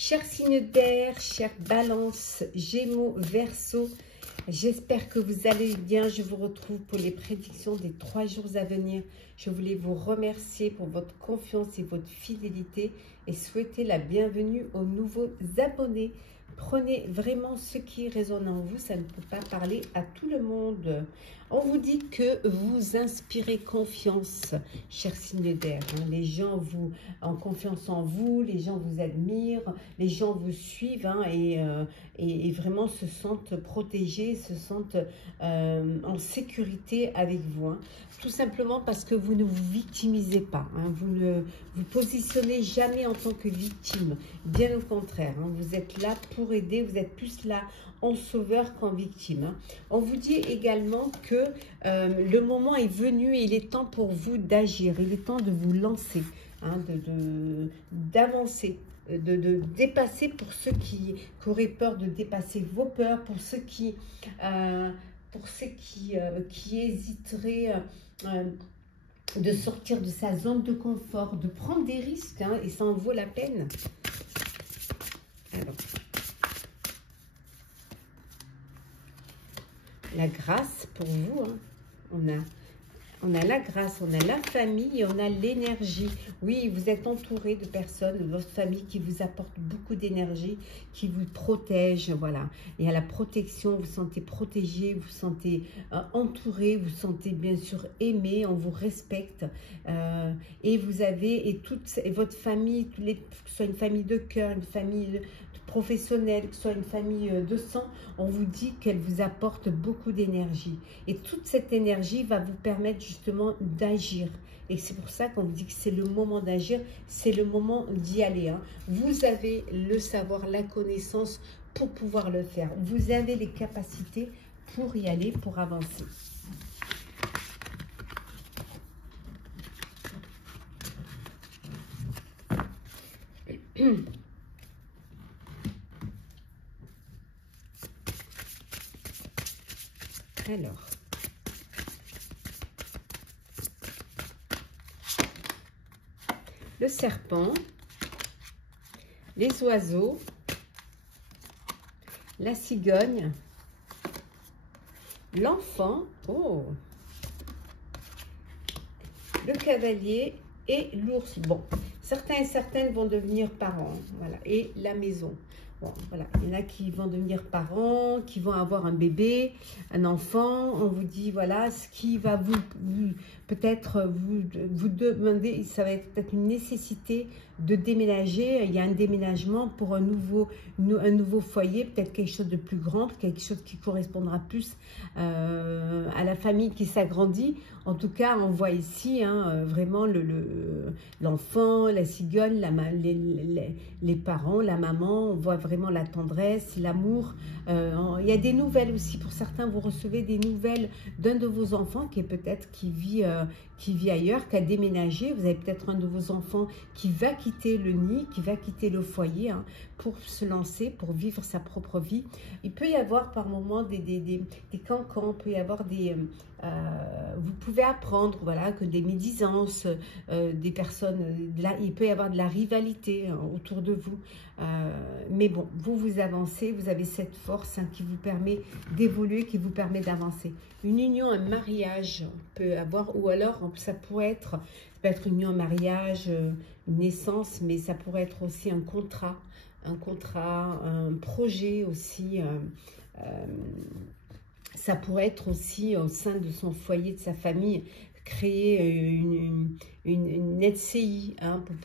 Chers signes d'air, chers balances, gémeaux, verseau, j'espère que vous allez bien. Je vous retrouve pour les prédictions des 3 jours à venir. Je voulais vous remercier pour votre confiance et votre fidélité et souhaiter la bienvenue aux nouveaux abonnés. Prenez vraiment ce qui résonne en vous, ça ne peut pas parler à tout le monde. On vous dit que vous inspirez confiance, chers signes d'air. Les gens vous ont confiance en vous, les gens vous admirent, les gens vous suivent et vraiment se sentent protégés, se sentent en sécurité avec vous. Tout simplement parce que vous ne vous victimisez pas. Vous ne vous positionnez jamais en tant que victime. Bien au contraire, vous êtes là pour aider, vous êtes plus là en sauveur qu'en victime. On vous dit également que le moment est venu et il est temps pour vous d'agir. Il est temps de vous lancer, d'avancer, de dépasser pour ceux qui auraient peur de dépasser vos peurs, pour ceux qui hésiteraient de sortir de sa zone de confort, de prendre des risques, et ça en vaut la peine. Alors, la grâce pour vous, on a la grâce, on a la famille et on a l'énergie. Oui, vous êtes entouré de personnes de votre famille qui vous apportent beaucoup d'énergie, qui vous protègent, voilà. Il y a la protection, vous vous sentez protégé, vous vous sentez entouré, vous vous sentez bien sûr aimé, on vous respecte. Et vous avez, et votre famille, que ce soit une famille de cœur, une famille professionnelle, que ce soit une famille de sang, on vous dit qu'elle vous apporte beaucoup d'énergie. Et toute cette énergie va vous permettre justement d'agir. Et c'est pour ça qu'on vous dit que c'est le moment d'agir, c'est le moment d'y aller. Vous avez le savoir, la connaissance pour pouvoir le faire. Vous avez les capacités pour y aller, pour avancer. Alors, le serpent, les oiseaux, la cigogne, l'enfant, le cavalier et l'ours. Bon, certains et certaines vont devenir parents, voilà, et la maison. Bon, voilà, il y en a qui vont devenir parents, qui vont avoir un bébé, un enfant. On vous dit, voilà, ce qui va peut-être vous demander, ça va être peut-être une nécessité de déménager. Il y a un déménagement pour un nouveau foyer, peut-être quelque chose de plus grand, quelque chose qui correspondra plus à la famille qui s'agrandit. En tout cas, on voit ici vraiment l'enfant, la cigogne, les parents, la maman. On voit vraiment la tendresse, l'amour. Il y a des nouvelles aussi. Pour certains, vous recevez des nouvelles d'un de vos enfants qui est peut-être qui vit ailleurs, qui a déménagé. Vous avez peut-être un de vos enfants qui va quitter le nid, qui va quitter le foyer pour se lancer, pour vivre sa propre vie. Il peut y avoir par moments des cancans, il peut y avoir vous pouvez apprendre, voilà, que des médisances, des personnes, il peut y avoir de la rivalité autour de vous. Mais bon, vous avancez, vous avez cette force qui vous permet d'évoluer, qui vous permet d'avancer. Une union, un mariage peut avoir, ou alors ça peut être une union, un mariage, une naissance, mais ça pourrait être aussi un contrat, un projet aussi. Ça pourrait être aussi au sein de son foyer, de sa famille, créer une SCI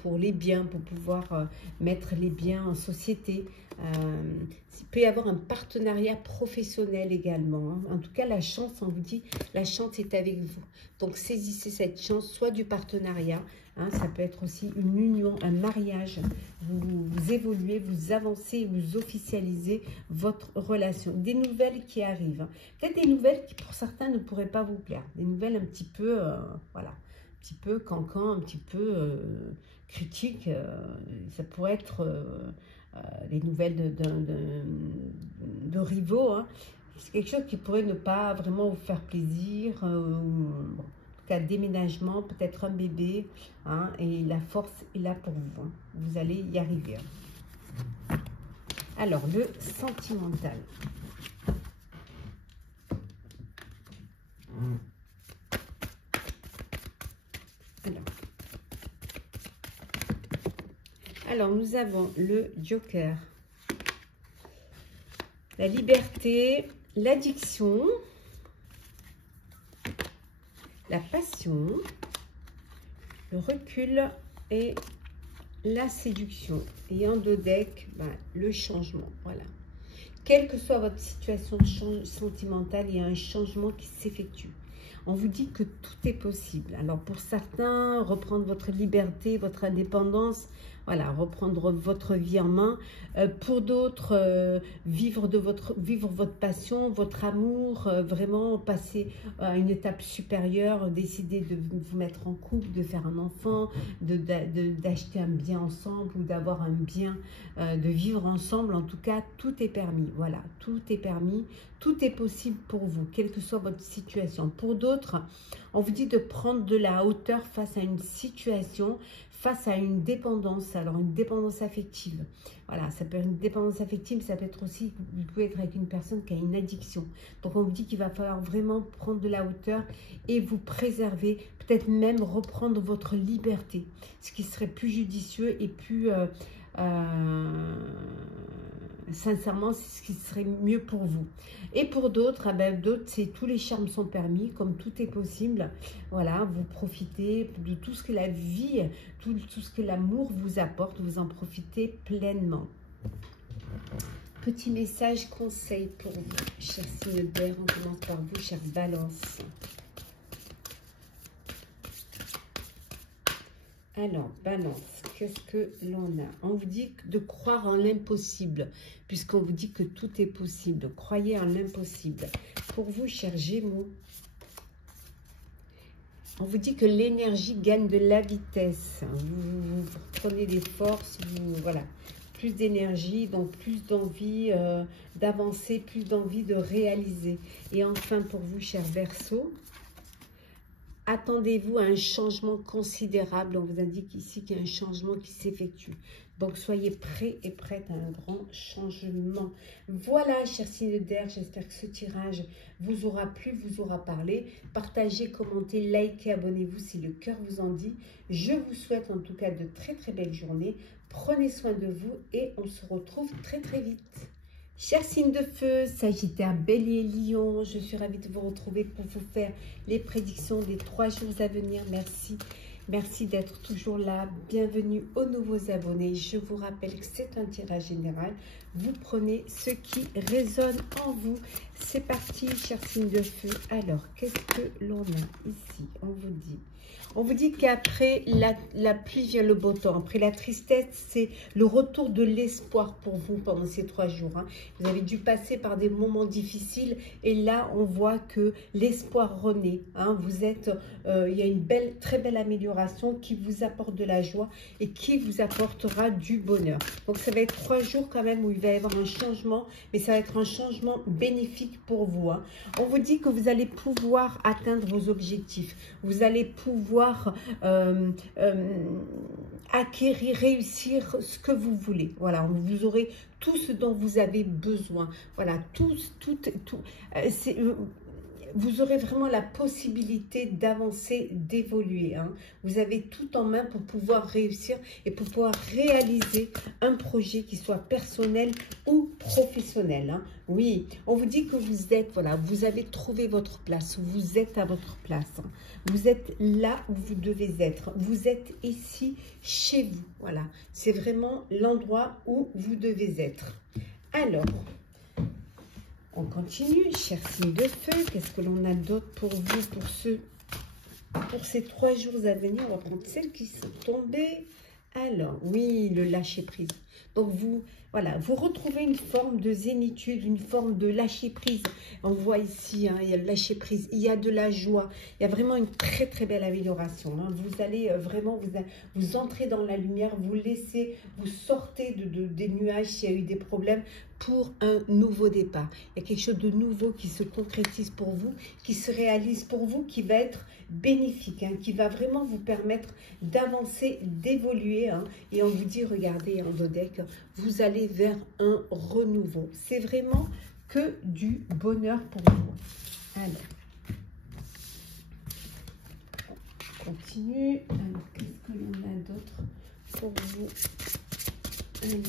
pour les biens, pour pouvoir mettre les biens en société. Il peut y avoir un partenariat professionnel également. En tout cas, la chance, on vous dit, la chance est avec vous. Donc, saisissez cette chance, soit du partenariat, ça peut être aussi une union, un mariage. Vous évoluez, vous avancez, vous officialisez votre relation. Des nouvelles qui arrivent. Peut-être des nouvelles qui, pour certains, ne pourraient pas vous plaire. Des nouvelles un petit peu, voilà, un petit peu cancan, un petit peu critique. Ça pourrait être les nouvelles de rivaux. C'est quelque chose qui pourrait ne pas vraiment vous faire plaisir. Bon. Cas déménagement, peut-être un bébé, et la force est là pour vous. Vous allez y arriver. Alors, le sentimental. Alors, nous avons le Joker. La liberté, l'addiction, la passion, le recul et la séduction. Et en dos deck, le changement. Voilà. Quelle que soit votre situation sentimentale, il y a un changement qui s'effectue. On vous dit que tout est possible. Alors pour certains, reprendre votre liberté, votre indépendance, voilà, reprendre votre vie en main. Pour d'autres, vivre votre passion, votre amour, vraiment passer à une étape supérieure, décider de vous mettre en couple, de faire un enfant, d'acheter un bien ensemble ou d'avoir un bien, de vivre ensemble. En tout cas, tout est permis. Voilà, tout est permis, tout est possible pour vous, quelle que soit votre situation. Pour d'autres, on vous dit de prendre de la hauteur face à une situation, face à une dépendance, alors une dépendance affective. Voilà, ça peut être une dépendance affective, ça peut être aussi, vous pouvez être avec une personne qui a une addiction. Donc on vous dit qu'il va falloir vraiment prendre de la hauteur et vous préserver, peut-être même reprendre votre liberté, ce qui serait plus judicieux et plus... sincèrement, c'est ce qui serait mieux pour vous. Et pour d'autres, d'autres, c'est tous les charmes sont permis, comme tout est possible. Voilà, vous profitez de tout ce que la vie, tout ce que l'amour vous apporte, vous en profitez pleinement. Petit message conseil pour vous, chers signes d'air. On commence par vous, chère Balance. Alors, Balance, qu'est-ce que l'on a? On vous dit de croire en l'impossible, puisqu'on vous dit que tout est possible. Croyez en l'impossible. Pour vous, chers Gémeaux, on vous dit que l'énergie gagne de la vitesse. Vous prenez des forces, voilà, plus d'énergie, donc plus d'envie d'avancer, plus d'envie de réaliser. Et enfin, pour vous, chers Verseaux, attendez-vous à un changement considérable. On vous indique ici qu'il y a un changement qui s'effectue. Donc, soyez prêts et prêtes à un grand changement. Voilà, chers signes d'air, j'espère que ce tirage vous aura plu, vous aura parlé. Partagez, commentez, likez, abonnez-vous si le cœur vous en dit. Je vous souhaite en tout cas de très très belles journées. Prenez soin de vous et on se retrouve très très vite. Chers signes de feu, Sagittaire, Bélier, Lion, je suis ravie de vous retrouver pour vous faire les prédictions des 3 jours à venir. Merci. Merci d'être toujours là. Bienvenue aux nouveaux abonnés. Je vous rappelle que c'est un tirage général. Vous prenez ce qui résonne en vous. C'est parti, chers signes de feu. Alors, qu'est-ce que l'on a ici? On vous dit qu'après la pluie vient le beau temps. Après la tristesse, c'est le retour de l'espoir pour vous pendant ces 3 jours. Hein. Vous avez dû passer par des moments difficiles et là, on voit que l'espoir renaît. Hein. Vous êtes, il y a une très belle amélioration qui vous apporte de la joie et qui vous apportera du bonheur. Donc, ça va être 3 jours quand même où il va y avoir un changement, mais ça va être un changement bénéfique pour vous. Hein. On vous dit que vous allez pouvoir atteindre vos objectifs. Vous allez pouvoir acquérir, réussir ce que vous voulez. Voilà, vous aurez tout ce dont vous avez besoin. Voilà, vous aurez vraiment la possibilité d'avancer, d'évoluer. Hein. Vous avez tout en main pour pouvoir réussir et pour pouvoir réaliser un projet qui soit personnel ou professionnel. Hein. Oui, on vous dit que vous êtes, voilà, vous avez trouvé votre place, vous êtes à votre place. Hein. Vous êtes là où vous devez être. Vous êtes ici, chez vous. Voilà, c'est vraiment l'endroit où vous devez être. Alors, on continue, chers signes de feu. Qu'est-ce que l'on a d'autre pour vous, pour ces 3 jours à venir? On va prendre celles qui sont tombées. Alors, oui, le lâcher-prise. Donc, voilà, vous retrouvez une forme de zénitude, une forme de lâcher-prise. On voit ici, hein, il y a le lâcher-prise, il y a de la joie. Il y a vraiment une très, très belle amélioration. Hein. Vous allez vraiment, vous entrez dans la lumière, vous sortez des nuages s'il y a eu des problèmes pour un nouveau départ. Il y a quelque chose de nouveau qui se concrétise pour vous, qui se réalise pour vous, qui va être bénéfique, hein, qui va vraiment vous permettre d'avancer, d'évoluer. Hein, et on vous dit, regardez, en Dodec, vous allez vers un renouveau. C'est vraiment que du bonheur pour vous. Alors, on continue. Alors, qu'est-ce que l'on a d'autre pour vous? Allez.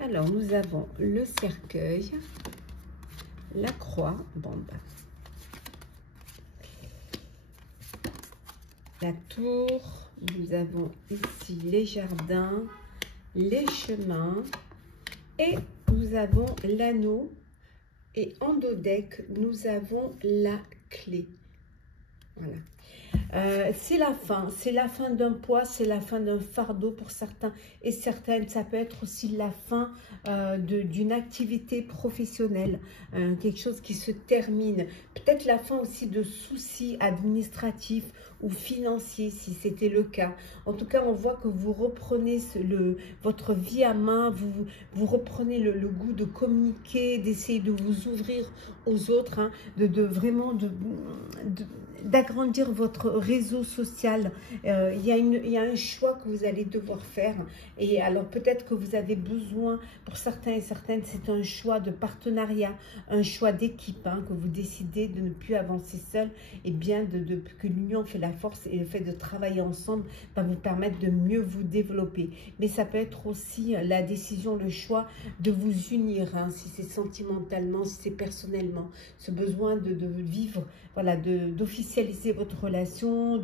Alors, nous avons le cercueil, la croix, bon, la tour, nous avons ici les jardins, les chemins, et nous avons l'anneau, et en Dodec, nous avons la clé. Voilà. C'est la fin d'un poids, c'est la fin d'un fardeau pour certains et certaines. Ça peut être aussi la fin d'une activité professionnelle, quelque chose qui se termine. Peut-être la fin aussi de soucis administratifs ou financiers, si c'était le cas. En tout cas, on voit que vous reprenez votre vie à main, vous reprenez le goût de communiquer, d'essayer de vous ouvrir aux autres, hein, vraiment d'agrandir votre réseau social. Il y a un choix que vous allez devoir faire. Et alors peut-être que vous avez besoin, pour certains et certaines, c'est un choix de partenariat, un choix d'équipe, hein, que vous décidez de ne plus avancer seul, et bien que l'union fait la force, et le fait de travailler ensemble va vous permettre de mieux vous développer. Mais ça peut être aussi la décision, le choix de vous unir, hein, si c'est sentimentalement, si c'est personnellement, ce besoin de vivre, voilà, d'officialiser votre relation,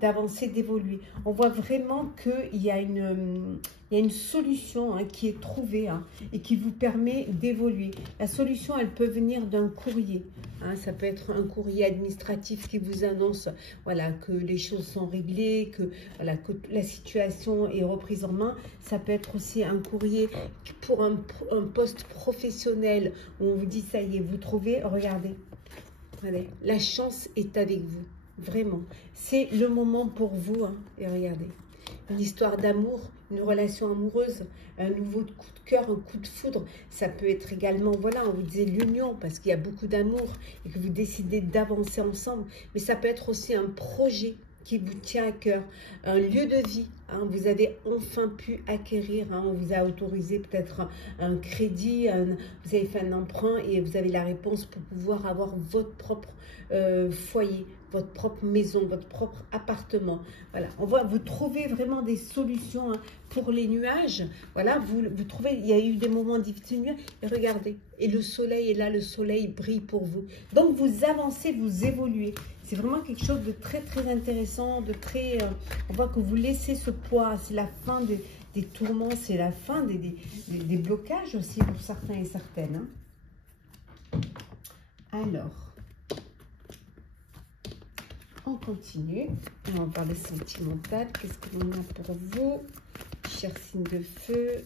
d'avancer, d'évoluer. On voit vraiment qu'il y a une solution, hein, qui est trouvée, hein, et qui vous permet d'évoluer. La solution, elle peut venir d'un courrier. Hein, ça peut être un courrier administratif qui vous annonce, voilà, que les choses sont réglées, que, voilà, que la situation est reprise en main. Ça peut être aussi un courrier pour un poste professionnel où on vous dit, ça y est, vous trouvez, regardez. Allez, la chance est avec vous, vraiment. C'est le moment pour vous, hein, et regardez. Une histoire d'amour, une relation amoureuse, un nouveau coup de cœur, un coup de foudre. Ça peut être également, voilà, on vous disait l'union, parce qu'il y a beaucoup d'amour et que vous décidez d'avancer ensemble. Mais ça peut être aussi un projet qui vous tient à cœur, un lieu de vie, hein, vous avez enfin pu acquérir, hein, on vous a autorisé peut-être un crédit, vous avez fait un emprunt et vous avez la réponse pour pouvoir avoir votre propre foyer, votre propre maison, votre propre appartement. Voilà, on va vous trouver vraiment des solutions, hein, pour les nuages. Voilà, vous trouvez, il y a eu des moments difficiles et regardez, et le soleil est là, le soleil brille pour vous. Donc vous avancez, vous évoluez. C'est vraiment quelque chose de très très intéressant, de très. On voit que vous laissez ce poids, c'est la fin des tourments, c'est la fin des blocages aussi pour certains et certaines. Hein. Alors, on continue. On va parler sentimental. Qu'est-ce que l'on a pour vous, chers signes de feu?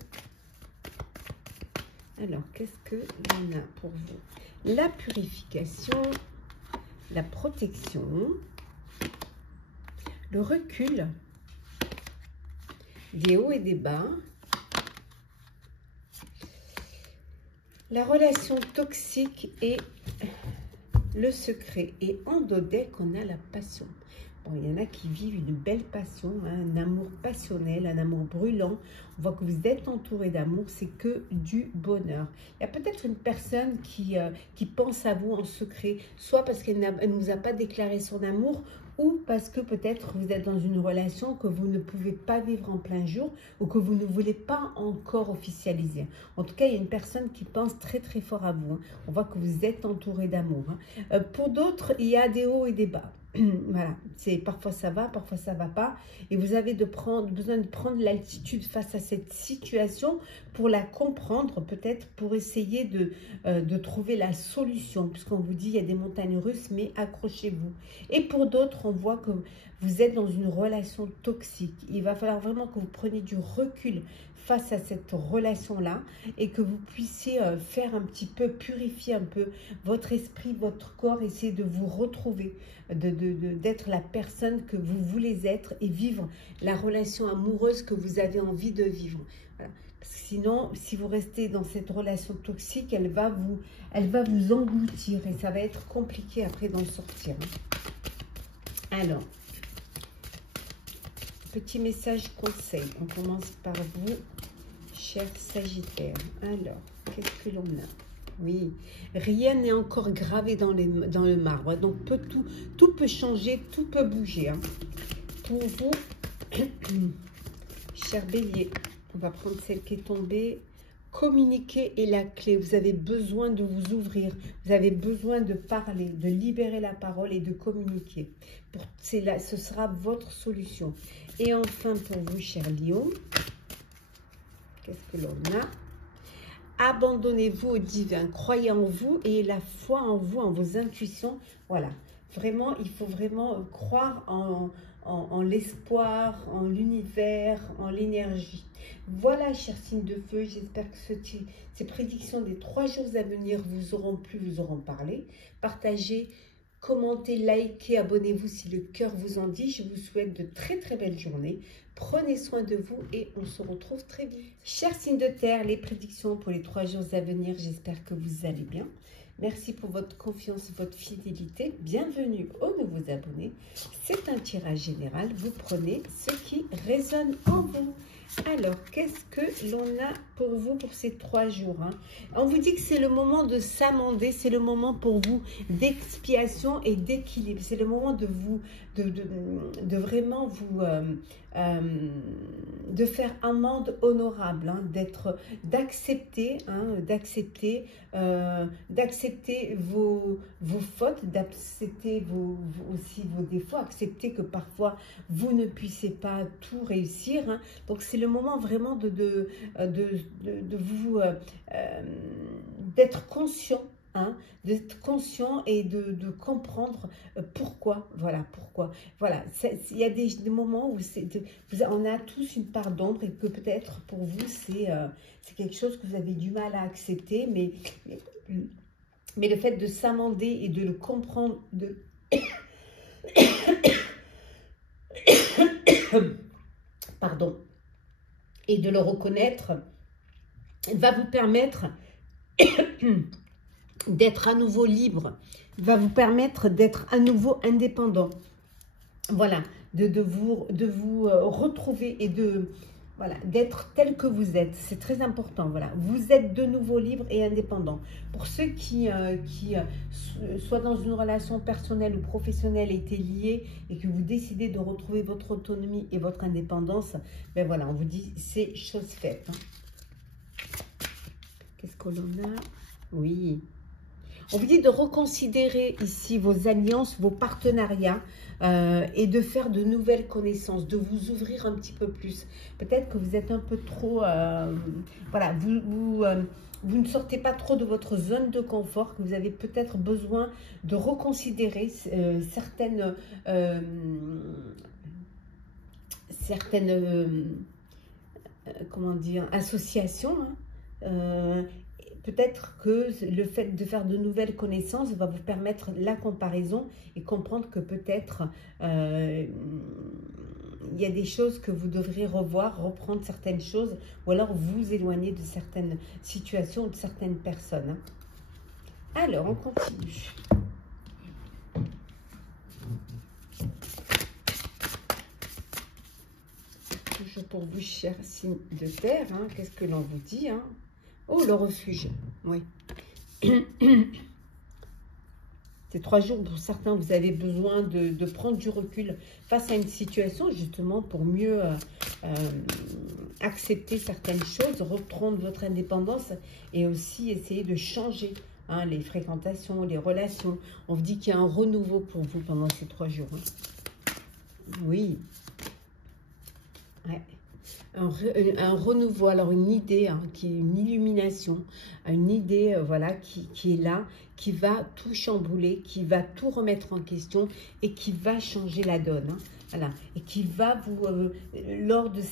Alors, qu'est-ce que l'on a pour vous? La purification, la protection, le recul, des hauts et des bas, la relation toxique et le secret. Et en Dodec, on a la passion. Bon, il y en a qui vivent une belle passion, hein, un amour passionnel, un amour brûlant. On voit que vous êtes entouré d'amour, c'est que du bonheur. Il y a peut-être une personne qui pense à vous en secret, soit parce qu'elle ne vous a pas déclaré son amour, ou parce que peut-être vous êtes dans une relation que vous ne pouvez pas vivre en plein jour, ou que vous ne voulez pas encore officialiser. En tout cas, il y a une personne qui pense très très fort à vous. Hein. On voit que vous êtes entouré d'amour. Hein. Pour d'autres, il y a des hauts et des bas. Voilà, c'est parfois ça va, parfois ça va pas, et vous avez besoin de prendre l'altitude face à cette situation pour la comprendre, peut-être pour essayer de trouver la solution, puisqu'on vous dit il y a des montagnes russes, mais accrochez-vous. Et pour d'autres, on voit que vous êtes dans une relation toxique. Il va falloir vraiment que vous preniez du recul face à cette relation-là et que vous puissiez faire un petit peu, purifier un peu votre esprit, votre corps, essayer de vous retrouver, d'être la personne que vous voulez être et vivre la relation amoureuse que vous avez envie de vivre. Voilà. Parce que sinon, si vous restez dans cette relation toxique, elle va vous engloutir et ça va être compliqué après d'en sortir. Alors, petit message conseil. On commence par vous, cher Sagittaire. Alors, qu'est-ce que l'on a? Oui, rien n'est encore gravé dans le marbre. Donc, tout peut changer, tout peut bouger. Hein. Pour vous, cher Bélier, on va prendre celle qui est tombée. Communiquer est la clé. Vous avez besoin de vous ouvrir. Vous avez besoin de parler, de libérer la parole et de communiquer. Ce sera votre solution. Et enfin, pour vous, cher Lion, qu'est-ce que l'on a? Abandonnez-vous au divin. Croyez en vous et la foi en vous, en vos intuitions. Voilà. Vraiment, il faut vraiment croire en l'espoir, en l'univers, en l'énergie. Voilà, chers signes de feu, j'espère que ces prédictions des 3 jours à venir vous auront plu, vous auront parlé. Partagez, commentez, likez, abonnez-vous si le cœur vous en dit. Je vous souhaite de très très belles journées. Prenez soin de vous et on se retrouve très vite. Chers signes de terre, les prédictions pour les 3 jours à venir, j'espère que vous allez bien. Merci pour votre confiance, votre fidélité. Bienvenue aux nouveaux abonnés. C'est un tirage général. Vous prenez ce qui résonne en vous. Alors, qu'est-ce que l'on a pour vous pour ces 3 jours, hein? On vous dit que c'est le moment de s'amender, c'est le moment pour vous d'expiation et d'équilibre. C'est le moment de vous, de vraiment vous, de faire amende honorable, hein, d'accepter, d'accepter vos fautes, d'accepter aussi vos défauts, accepter que parfois vous ne puissiez pas tout réussir, hein. Donc c'est le moment vraiment de vous d'être conscient, hein, d'être conscient et de comprendre pourquoi, voilà, pourquoi. Voilà, il y a des moments où on a tous une part d'ombre et que peut-être pour vous c'est quelque chose que vous avez du mal à accepter, mais le fait de s'amender et de le comprendre, pardon, et de le reconnaître, va vous permettre d'être à nouveau libre, va vous permettre d'être à nouveau indépendant. Voilà, de vous retrouver et voilà, d'être tel que vous êtes. C'est très important. Voilà, vous êtes de nouveau libre et indépendant. Pour ceux qui soit dans une relation personnelle ou professionnelle, étaient liés et que vous décidez de retrouver votre autonomie et votre indépendance, ben voilà, on vous dit c'est chose faite. Hein. Qu'est-ce que l'on a? Oui. On vous dit de reconsidérer ici vos alliances, vos partenariats et de faire de nouvelles connaissances, de vous ouvrir un petit peu plus. Peut-être que vous êtes un peu trop... voilà, vous ne sortez pas trop de votre zone de confort, que vous avez peut-être besoin de reconsidérer certaines comment dire, associations, hein. Peut-être que le fait de faire de nouvelles connaissances va vous permettre la comparaison et comprendre que peut-être il y a des choses que vous devrez revoir, reprendre certaines choses ou alors vous éloigner de certaines situations ou de certaines personnes. Hein. Alors, on continue. Toujours pour vous, chers signes de terre, hein, qu'est-ce que l'on vous dit, hein? Oh, le refuge, oui. Ces 3 jours, pour certains, vous avez besoin de prendre du recul face à une situation, justement, pour mieux accepter certaines choses, reprendre votre indépendance et aussi essayer de changer, hein, les fréquentations, les relations. On vous dit qu'il y a un renouveau pour vous pendant ces 3 jours. Hein. Oui. Ouais. Un renouveau, alors une idée, hein, qui est une illumination, une idée voilà, qui est là, qui va tout chambouler, qui va tout remettre en question et qui va changer la donne. Hein. Voilà, et qui va vous, lors de,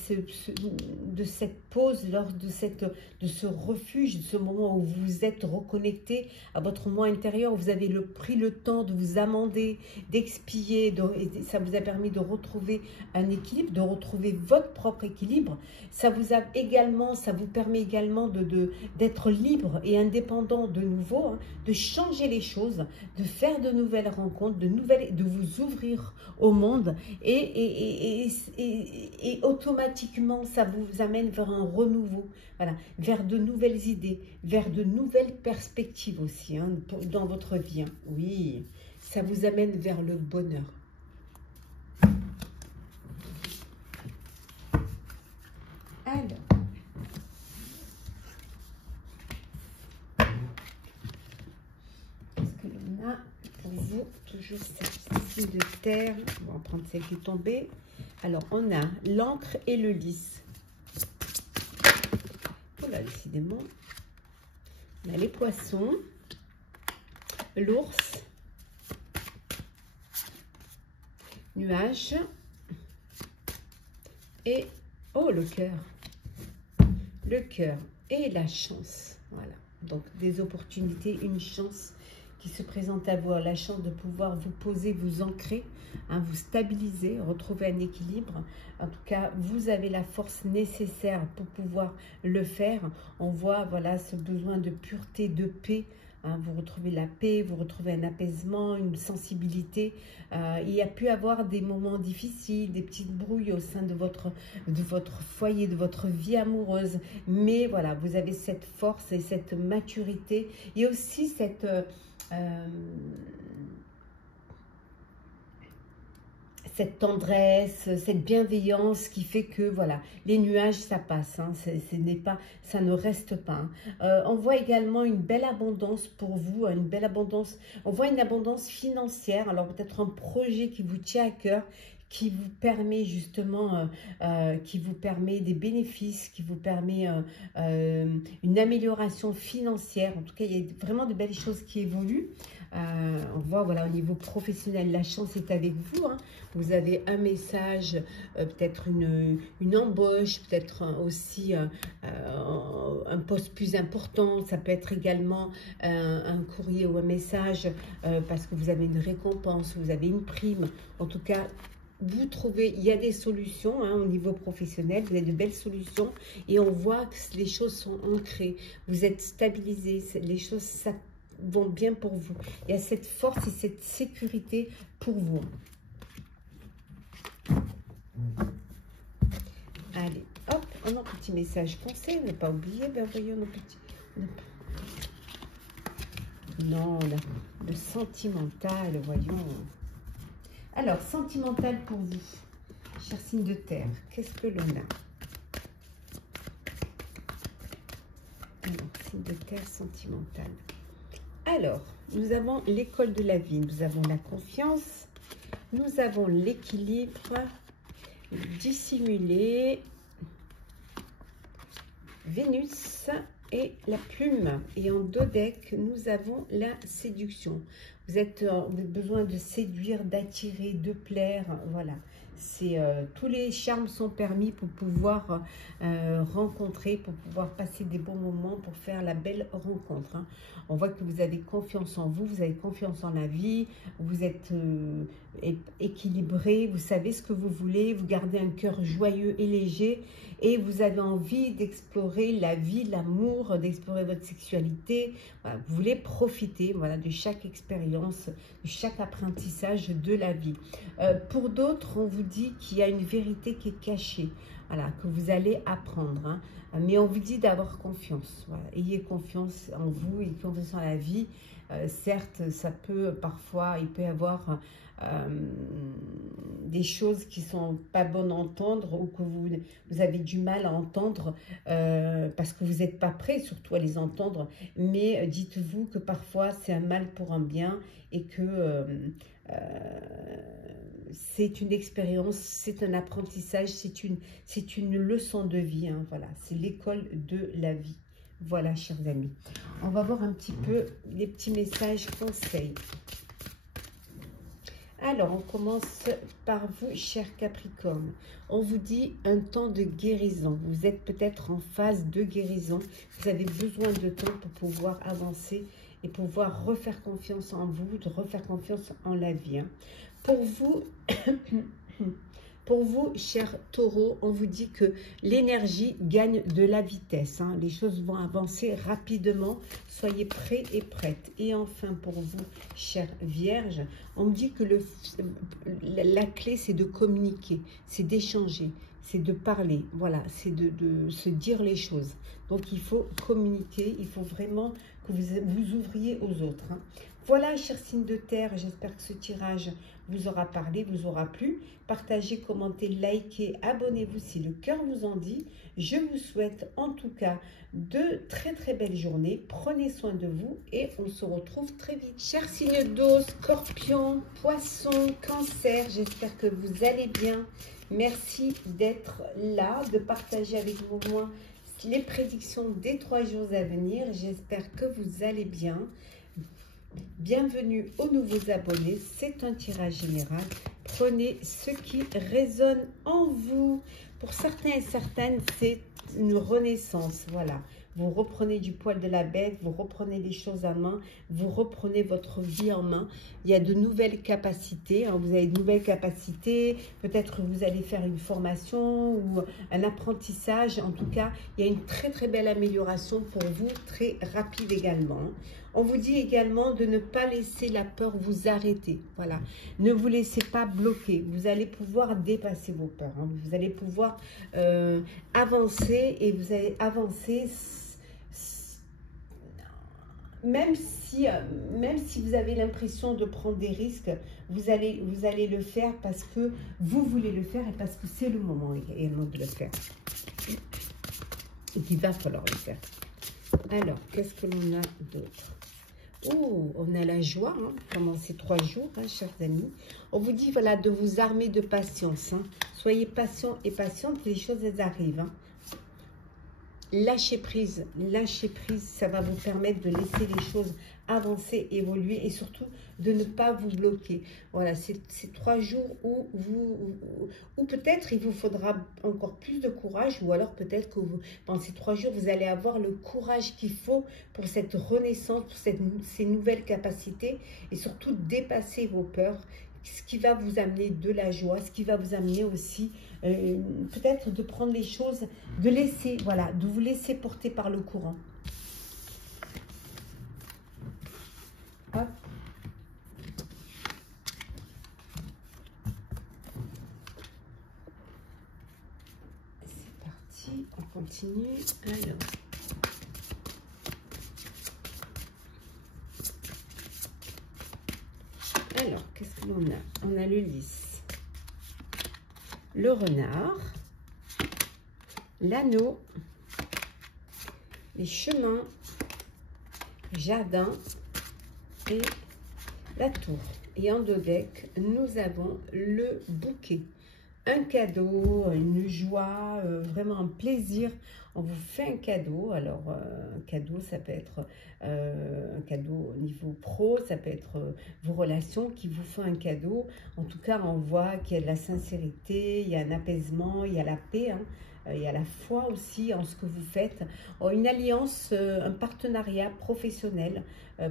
de cette pause, lors de ce refuge, de ce moment où vous êtes reconnecté à votre moi intérieur, où vous avez pris le temps de vous amender, d'expier, et ça vous a permis de retrouver un équilibre, de retrouver votre propre équilibre. Ça vous permet également d'être libre et indépendant de nouveau, hein, de changer les choses, de faire de nouvelles rencontres, de vous ouvrir au monde. Et automatiquement, ça vous amène vers un renouveau, voilà, vers de nouvelles idées, vers de nouvelles perspectives aussi, hein, dans votre vie. Hein. Oui, ça vous amène vers le bonheur. Alors, qu'est-ce que l'on a pour vous? Toujours cette signe de terre. On va prendre celle qui est tombée. Alors, on a l'encre et le lys. Voilà, décidément. On a les poissons, l'ours, nuage et, oh, le cœur. Le cœur et la chance. Voilà, donc des opportunités, une chance qui se présente à vous, la chance de pouvoir vous poser, vous ancrer, hein, vous stabiliser, retrouver un équilibre. En tout cas, vous avez la force nécessaire pour pouvoir le faire. On voit, voilà, ce besoin de pureté, de paix. Hein, vous retrouvez la paix, vous retrouvez un apaisement, une sensibilité. Il y a pu avoir des moments difficiles, des petites brouilles au sein de votre foyer, de votre vie amoureuse. Mais voilà, vous avez cette force et cette maturité. Il y a aussi cette tendresse, cette bienveillance qui fait que voilà, les nuages ça passe, hein, ça ne reste pas. Hein. On voit également une belle abondance pour vous, une belle abondance. On voit une abondance financière. Alors peut-être un projet qui vous tient à cœur, qui vous permet justement, qui vous permet des bénéfices, qui vous permet une amélioration financière. En tout cas, il y a vraiment de belles choses qui évoluent. On voit, voilà, au niveau professionnel, la chance est avec vous. Hein. Vous avez un message, peut-être une embauche, peut-être aussi un poste plus important. Ça peut être également un courrier ou un message parce que vous avez une récompense, vous avez une prime. En tout cas, vous trouvez, il y a des solutions, hein, au niveau professionnel, vous avez de belles solutions et on voit que les choses sont ancrées, vous êtes stabilisés, les choses vont bien pour vous. Il y a cette force et cette sécurité pour vous. Allez, hop, on a un petit message conseil, ne pas oublier, ben voyons nos petits... Non, le sentimental, voyons... Alors, sentimental pour vous, cher signe de terre, qu'est-ce que l'on a? Alors, signe de terre sentimental. Alors, nous avons l'école de la vie, nous avons la confiance, nous avons l'équilibre, dissimulé, Vénus et la plume. Et en dodeck, nous avons la séduction. Vous avez besoin de séduire, d'attirer, de plaire. Voilà. Tous les charmes sont permis pour pouvoir rencontrer, pour pouvoir passer des bons moments, pour faire la belle rencontre. Hein. On voit que vous avez confiance en vous, vous avez confiance en la vie, vous êtes équilibré, vous savez ce que vous voulez, vous gardez un cœur joyeux et léger et vous avez envie d'explorer la vie, l'amour, d'explorer votre sexualité. Voilà, vous voulez profiter, voilà, de chaque expérience, de chaque apprentissage de la vie. Pour d'autres, on vous dit qu'il y a une vérité qui est cachée, voilà, que vous allez apprendre. Hein. Mais on vous dit d'avoir confiance. Voilà. Ayez confiance en vous, ayez confiance en la vie. Certes, ça peut parfois, il peut y avoir des choses qui sont pas bonnes à entendre ou que vous avez du mal à entendre parce que vous n'êtes pas prêt surtout à les entendre. Mais dites-vous que parfois c'est un mal pour un bien et que c'est une expérience, c'est un apprentissage, c'est une leçon de vie. Hein, voilà, c'est l'école de la vie. Voilà, chers amis. On va voir un petit peu les petits messages conseils. Alors, on commence par vous, cher Capricorne. On vous dit un temps de guérison. Vous êtes peut-être en phase de guérison. Vous avez besoin de temps pour pouvoir avancer et pouvoir refaire confiance en vous, de refaire confiance en la vie. Pour vous, pour vous, cher Taureau, on vous dit que l'énergie gagne de la vitesse. Les choses vont avancer rapidement. Soyez prêts et prêtes. Et enfin, pour vous, cher Vierge, on me dit que la clé, c'est de communiquer, c'est d'échanger, c'est de parler. Voilà, c'est de se dire les choses. Donc, il faut communiquer. Il faut vraiment que vous ouvriez aux autres. Voilà, chers signes de terre, j'espère que ce tirage vous aura parlé, vous aura plu. Partagez, commentez, likez, abonnez-vous si le cœur vous en dit. Je vous souhaite en tout cas de très très belles journées. Prenez soin de vous et on se retrouve très vite. Chers signes d'eau, scorpion, poisson, cancer, j'espère que vous allez bien. Merci d'être là, de partager avec moi les prédictions des 3 jours à venir. J'espère que vous allez bien. Bienvenue aux nouveaux abonnés, c'est un tirage général. Prenez ce qui résonne en vous. Pour certains et certaines, c'est une renaissance. Voilà, vous reprenez du poil de la bête, vous reprenez les choses en main, vous reprenez votre vie en main. Il y a de nouvelles capacités, vous avez de nouvelles capacités. Peut-être que vous allez faire une formation ou un apprentissage. En tout cas, il y a une très très belle amélioration pour vous, très rapide également. On vous dit également de ne pas laisser la peur vous arrêter. Voilà, ne vous laissez pas bloquer. Vous allez pouvoir dépasser vos peurs. Vous allez pouvoir avancer et vous allez avancer même si vous avez l'impression de prendre des risques, vous allez le faire parce que vous voulez le faire et parce que c'est le moment également de le faire. Et qu'il va falloir le faire. Alors, qu'est-ce que l'on a d'autre? Oh, on a la joie pendant ces 3 jours, chers amis. On vous dit, voilà, de vous armer de patience. Soyez patients et patientes, les choses, elles arrivent. Lâchez prise, ça va vous permettre de laisser les choses avancer, évoluer et surtout de ne pas vous bloquer. Voilà, c'est 3 jours où peut-être il vous faudra encore plus de courage ou alors peut-être que pendant ces 3 jours, vous allez avoir le courage qu'il faut pour cette renaissance, pour ces nouvelles capacités et surtout dépasser vos peurs. Ce qui va vous amener de la joie, ce qui va vous amener aussi peut-être de prendre les choses, de laisser, voilà, de vous laisser porter par le courant. Hop. C'est parti, on continue. Alors, qu'est-ce que l'on a? On a le lys, le renard, l'anneau, les chemins, jardin et la tour. Et en 2 decks, nous avons le bouquet. Un cadeau, une joie, vraiment un plaisir. On vous fait un cadeau. Alors, un cadeau, ça peut être un cadeau au niveau pro, ça peut être vos relations qui vous font un cadeau. En tout cas, on voit qu'il y a de la sincérité, il y a un apaisement, il y a la paix, il y a la foi aussi en ce que vous faites. Une alliance, un partenariat professionnel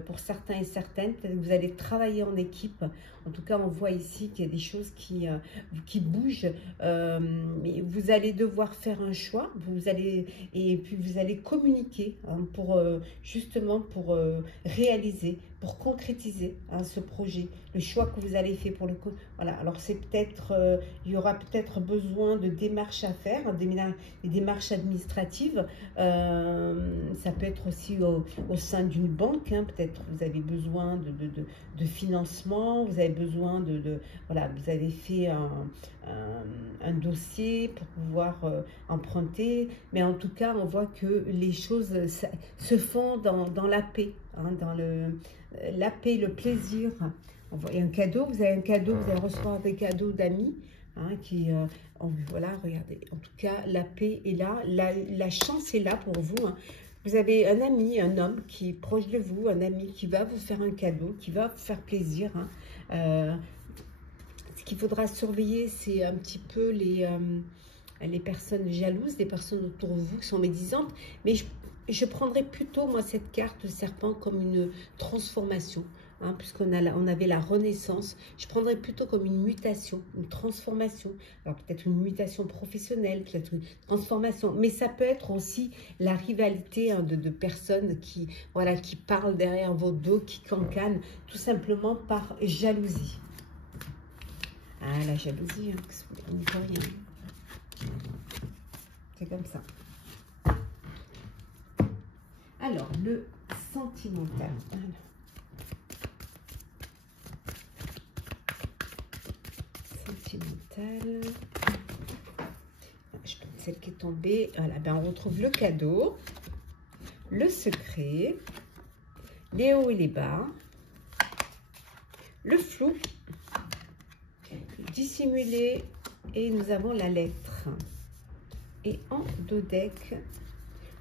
pour certains et certaines. Peut-être que vous allez travailler en équipe. En tout cas, on voit ici qu'il y a des choses qui bougent. Mais vous allez devoir faire un choix. Et puis vous allez communiquer pour justement pour réaliser, pour concrétiser ce projet, le choix que vous allez faire pour le coup. Voilà. Alors c'est peut-être, il y aura peut-être besoin de démarches à faire, des démarches administratives. Ça peut être aussi au sein d'une banque. Peut-être vous avez besoin de financement, vous avez besoin voilà, vous avez fait un dossier pour pouvoir emprunter, mais en tout cas on voit que les choses se font dans la paix, dans la paix, le plaisir. Il y a un cadeau, vous avez un cadeau, vous allez recevoir des cadeaux d'amis voilà, regardez, en tout cas la paix est là, la chance est là pour vous. Vous avez un ami, un homme qui est proche de vous, un ami qui va vous faire un cadeau, qui va vous faire plaisir. qu'il faudra surveiller, c'est un petit peu les personnes jalouses, les personnes autour de vous qui sont médisantes. Mais je prendrais plutôt, moi, cette carte de serpent comme une transformation. Hein, puisqu'on avait la renaissance, je prendrais plutôt comme une mutation, une transformation. Alors peut-être une mutation professionnelle, peut-être une transformation, mais ça peut être aussi la rivalité hein, de personnes qui, voilà, qui parlent derrière vos dos, qui cancanent, tout simplement par jalousie. Ah, la jalousie, hein, on n'y peut rien. C'est comme ça. Alors, le sentimental. Alors. Sentimental. Je prends celle qui est tombée. Voilà, ben on retrouve le cadeau, le secret, les hauts et les bas, le flou, dissimulé, et nous avons la lettre. Et en dos deck,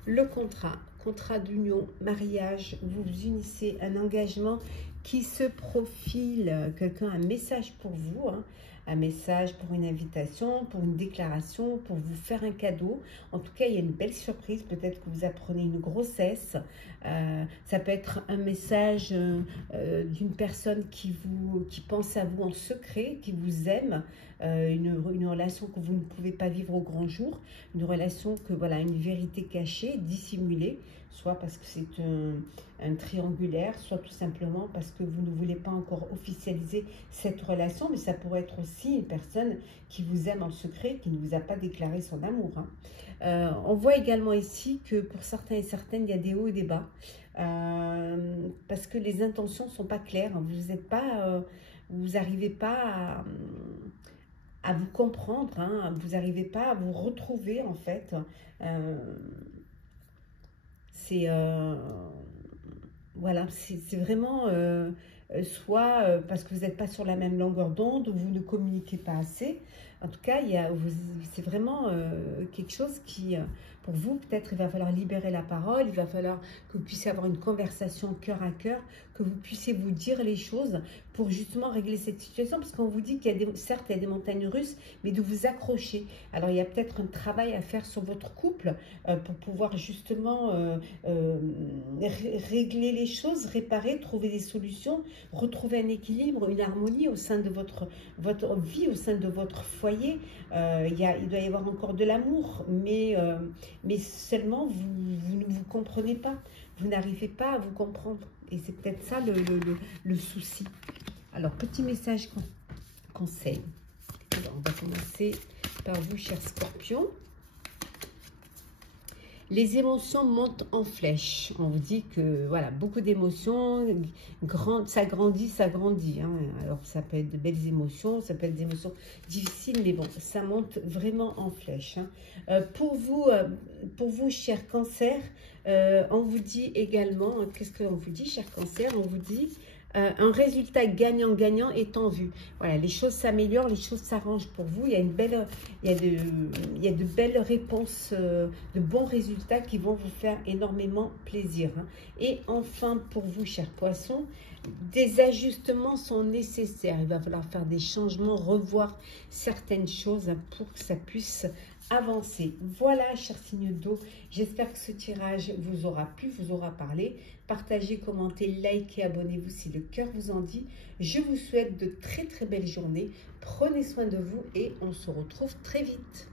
le contrat d'union, mariage, vous vous unissez, un engagement qui se profile, quelqu'un a un message pour vous, hein, un message pour une invitation, pour une déclaration, pour vous faire un cadeau. En tout cas, il y a une belle surprise, peut-être que vous apprenez une grossesse, ça peut être un message d'une personne qui pense à vous en secret, qui vous aime, une relation que vous ne pouvez pas vivre au grand jour, une relation que, voilà, une vérité cachée, dissimulée, soit parce que c'est un triangulaire, soit tout simplement parce que vous ne voulez pas encore officialiser cette relation, mais ça pourrait être aussi une personne qui vous aime en secret, qui ne vous a pas déclaré son amour. Hein. On voit également ici que pour certains et certaines, il y a des hauts et des bas, parce que les intentions ne sont pas claires, vous n'êtes pas, vous n'arrivez pas à vous comprendre, hein, vous n'arrivez pas à vous retrouver en fait. Voilà, c'est vraiment soit parce que vous n'êtes pas sur la même longueur d'onde, ou vous ne communiquez pas assez. En tout cas, c'est vraiment quelque chose qui, pour vous, peut-être il va falloir libérer la parole, il va falloir que vous puissiez avoir une conversation cœur à cœur, que vous puissiez vous dire les choses pour justement régler cette situation, parce qu'on vous dit qu'il y a certes, il y a des montagnes russes, mais de vous accrocher. Alors, il y a peut-être un travail à faire sur votre couple pour pouvoir justement régler les choses, réparer, trouver des solutions, retrouver un équilibre, une harmonie au sein de votre vie, au sein de votre foyer. Il doit y avoir encore de l'amour, mais seulement vous ne vous comprenez pas. Vous n'arrivez pas à vous comprendre. Et c'est peut-être ça le souci. Alors, petit message conseil. Alors, on va commencer par vous, chers scorpions. Les émotions montent en flèche. On vous dit que, voilà, beaucoup d'émotions, ça grandit, ça grandit. Hein. Alors, ça peut être de belles émotions, ça peut être des émotions difficiles, mais bon, ça monte vraiment en flèche. Hein. Pour vous, chers cancers, on vous dit également, qu'est-ce qu'on vous dit, chers cancers? On vous dit... un résultat gagnant-gagnant est en vue. Voilà, les choses s'améliorent, les choses s'arrangent pour vous. Il y a il y a de belles réponses, de bons résultats qui vont vous faire énormément plaisir. Hein. Et enfin, pour vous, chers poissons, des ajustements sont nécessaires. Il va falloir faire des changements, revoir certaines choses pour que ça puisse avancer. Voilà, chers signes d'eau, j'espère que ce tirage vous aura plu, vous aura parlé. Partagez, commentez, likez, abonnez-vous si le cœur vous en dit. Je vous souhaite de très très belles journées. Prenez soin de vous et on se retrouve très vite.